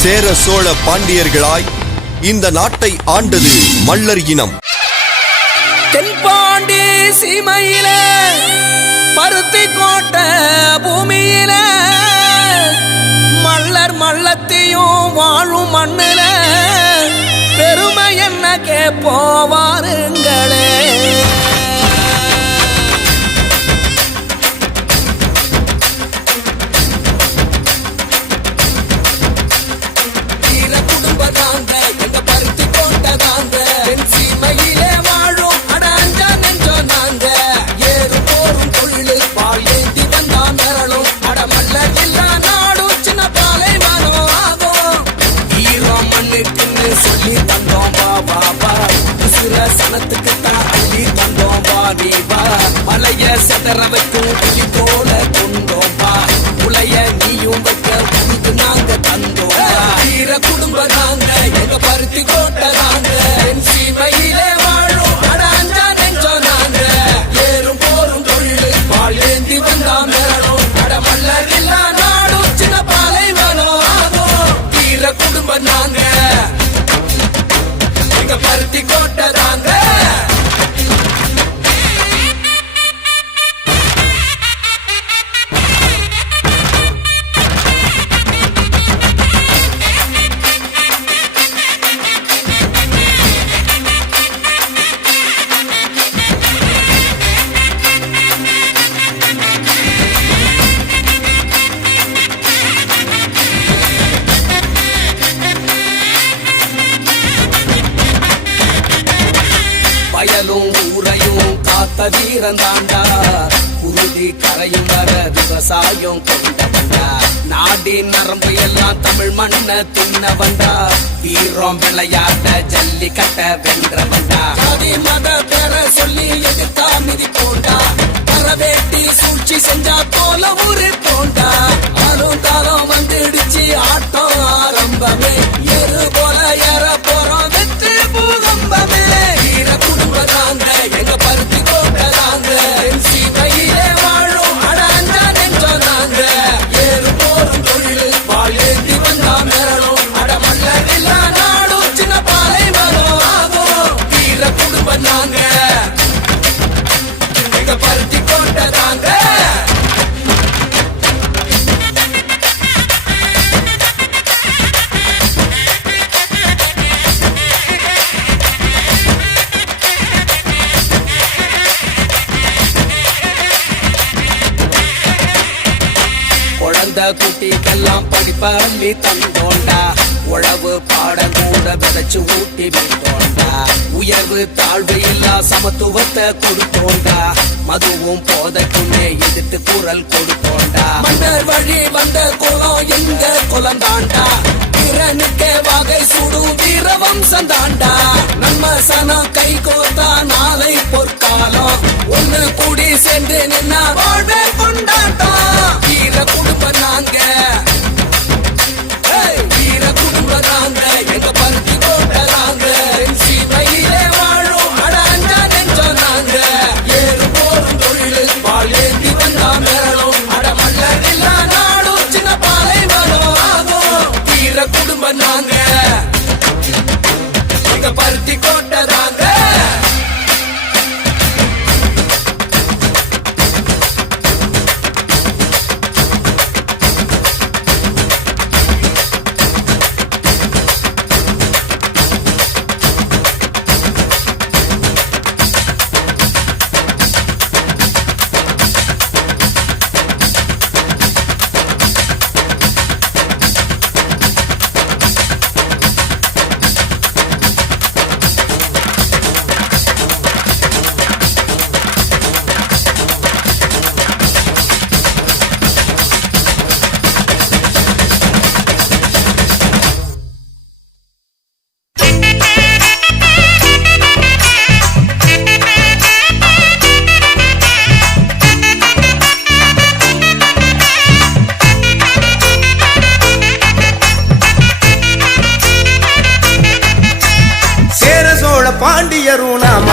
சேர சோழ பாண்டியர்களாய் இந்த நாட்டை ஆண்டது மல்லர் இனம். தென்பாண்டி சீமையில பருத்தி கோட்டை பூமியில மல்லர் மல்லத்தையும் வாழும் மண்ணில பெருமை என்ன கேப்போவாருங்களே வா வா வா உசுர சனத்துக்கு தான் அள்ளி தந்தோம் வா நீ வா மலைய செதற வைக்கும் புலி போல கொண்டோம் வா உலைய நீயும் வைக்க உனக்கு நாங்க தந்தோம் வா. குடும்ப நாங்க எங்க பருத்தி கோட்டை நாங்க என் சீமையில் குருதி கரையும் வர விவசாயம் கொண்டவன்டா நாடின் நரம்பு எல்லாம் தமிழ் மண்ண தின்னவன்டா வீரம் விளையாட ஜல்லிக்கட்ட வென்றவன்டா ஜாதி மத பேர சொல்லி எதிர்த்தா மிதி போண்டா. பரவேட்டி சூழ்ச்சி செஞ்சா போல ஊரு போண்டா ஆளும் காலம் வந்துடுச்சு ஆட்டம் ஆரம்பமே. குழந்தை குட்டிக்கெல்லாம் படிப்பள்ளி தந்தோண்டா. உழவு பாடம் கூட விதைச்சு ஊட்டி வந்தோண்டா உயர்வு தாழ்வு இல்லா சமத்துவத்தை கொடுத்தோண்டா. மதுவும் போதைக்குமே எதிர்த்து குரல் கொடுத்தோண்டா. மன்னர் வழி வந்த குளம் எங்க குலந்தாண்டா? தாண்டா வகை சுடு வீரவம் சந்தாண்டா. நம்ம சனம் கை கோத்தா நாளை பொற்காலம். ஒன்னு கூடி சென்று நின்னா வாழ்வே கொண்டாட்டம் வீர குடும்ப நாங்க வீர குடும்ப நாங்க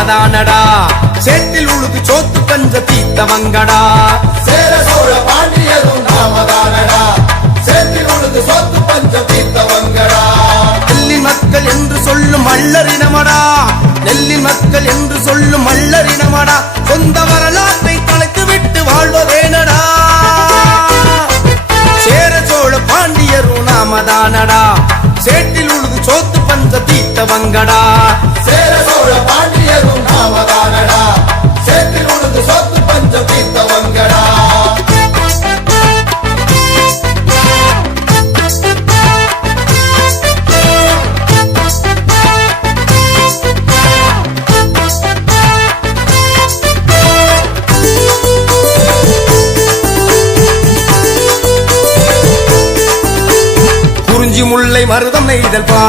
தானடா சேத்தில் உழுது சோத்து பஞ்ச தீத்தவங்கடா சேர சோழ பாண்டியரும் நாம தானடா சேத்தில் உழுது சோத்து பஞ்ச தீத்தவங்கடா நெல்லி மக்கள் என்று சொல்லும் மல்லரினமடா நெல்லி மக்கள் என்று சொல்லும் மல்லரினமடா சொந்த வரலாற்றை கலைத்து விட்டு வாழ்வதேனடா. சேர சோழ பாண்டியரும் நாம தானடா சேட்டில் உழுது சோத்து பஞ்ச தீத்தவங்கடா சேர சோழ பாண்டிய நாமதானடா சேத்தில் உழுது சொத்து பஞ்சம் தீர்த்தவங்கடா.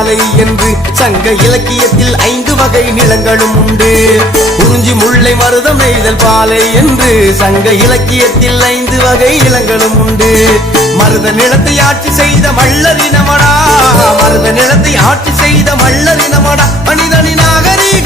நெய்தல் என்று சங்க இலக்கியத்தில் ஐந்து வகை நிலங்களும் உண்டு. குறிஞ்சி முல்லை மருதம் நெய்தல் பாலை என்று சங்க இலக்கியத்தில் ஐந்து வகை நிலங்களும் உண்டு. மருத நிலத்தை ஆட்சி செய்த மல்லரினமடா. மருத நிலத்தை ஆட்சி செய்த மல்லரினமடா. மனிதனின் நாகரீக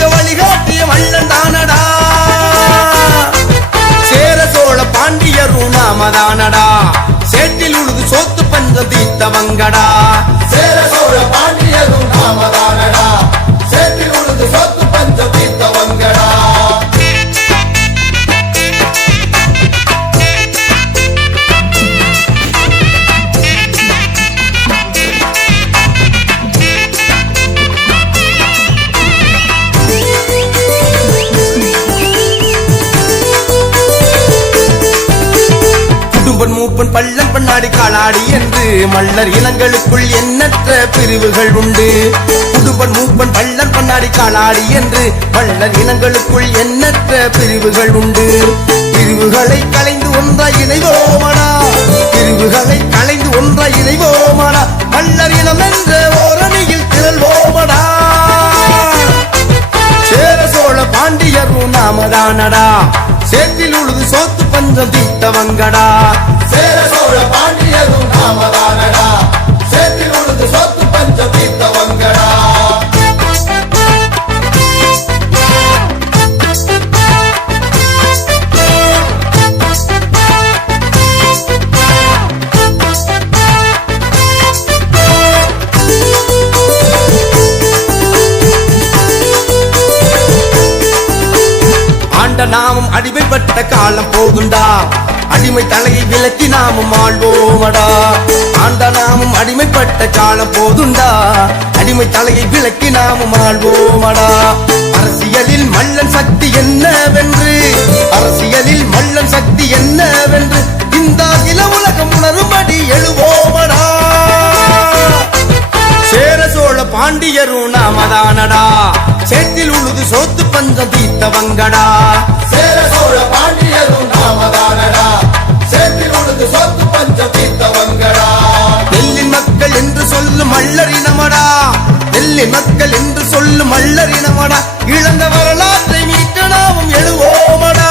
மூப்பன் பள்ளம் பண்ணாடி காலாடி என்று மல்லர் இனங்களுக்குள் எண்ணற்ற பிரிவுகள் உண்டு. குடும்பன் மூப்பன் பள்ளம் பண்ணாடி காலாடி என்று மல்லர் இனங்களுக்குள் எண்ணற்ற பிரிவுகள் உண்டு. பிரிவுகளை கலைந்து ஒன்றாய் இணைவோமானா பிரிவுகளை கலைந்து ஒன்றாய் இணைவோமானா மல்லர் இனம் என்ற ஓரணியில் திரள்வோமடா. சேர சோழ பாண்டியரும் நாமதானடா. சேற்றில் உழுது சோத்து பஞ்சம் தீர்த்தவங்கடா நாமம் அடிமைப்பட்ட காலம் போகுண்டா? அடிமை தலை விலக்கி நாமும் ஆள்வோமடா. ஆண்ட நாமும் அடிமைப்பட்ட காலம் போதுண்டா. அடிமை தலையை விலக்கி நாமும் ஆள்வோமடா. அரசியலில் மல்லன் சக்தி என்னவென்று? அரசியலில் மல்லன் சக்தி என்னவென்று? இந்த இள உலகம் உணரும்படி எழுவோமடா. சேர சோழ பாண்டியரும் நாமதானடா. சேத்தில் உழுது சோத்து பஞ்சம் தீத்தவங்கடா சேர சோழ பாண்டியரும் நாமதானடா. உழுது சொத்து பஞ்சம் தீர்த்தவங்கடா நெல்லின் மக்கள் என்று சொல்லும் மல்லரினமடா நெல்லின் மக்கள் என்று சொல்லும் மல்லரினமடா இழந்த வரலாற்றை மீட்டு நாமும் எழுவோமடா.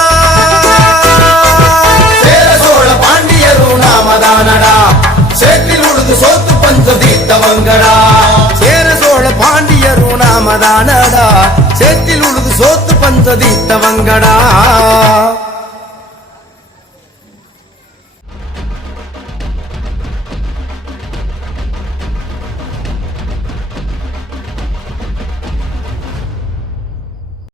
சேர சோழ பாண்டியரும் நாமதானடா. சேத்தில் உழுது சொத்து பஞ்சம் தீர்த்தவங்கடா சேர சோழ பாண்டியரும் நாமதானடா. சேத்தில் உழுது சோத்து பஞ்ச தீர்த்தவங்கடா